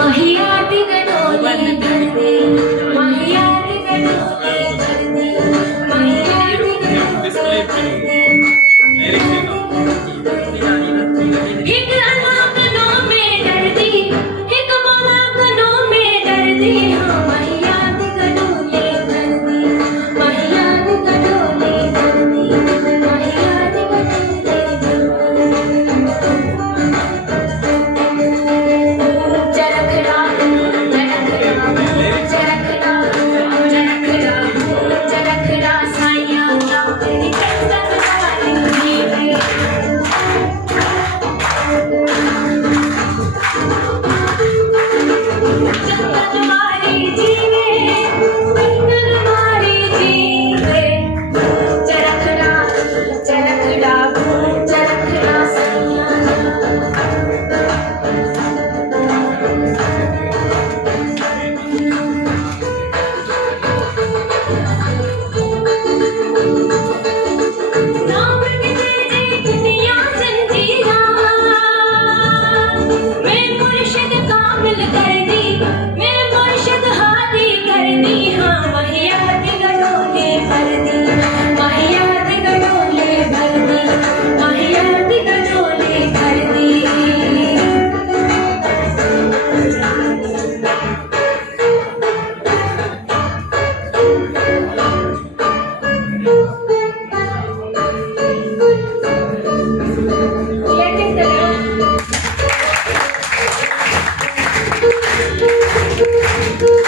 महियाती गडोले करते महियाती गडोले करते महियाती गडोले करते हिक अनाकनों में डरती हिक मनाकनों में डरती हाँ महियाती गडोले करते महियाती गडोले करते महियाती गडोले चरखड़ा चरखड़ा चरखड़ा चरखड़ा साइया तेरी चंदन वाली जीवे चंदन वाली जीवे चंदन वाली जीवे चरखड़ा चरखड़ा चरखड़ा साइया नाम तेरे दुनिया जंजीरा मैं मुर्शिद कामिल कर दी मैं मुर्शिद हादी कर दी हाँ महियात गडोले भर दी महियात गडोले भर दी महियात गडोले भर दी Thank you.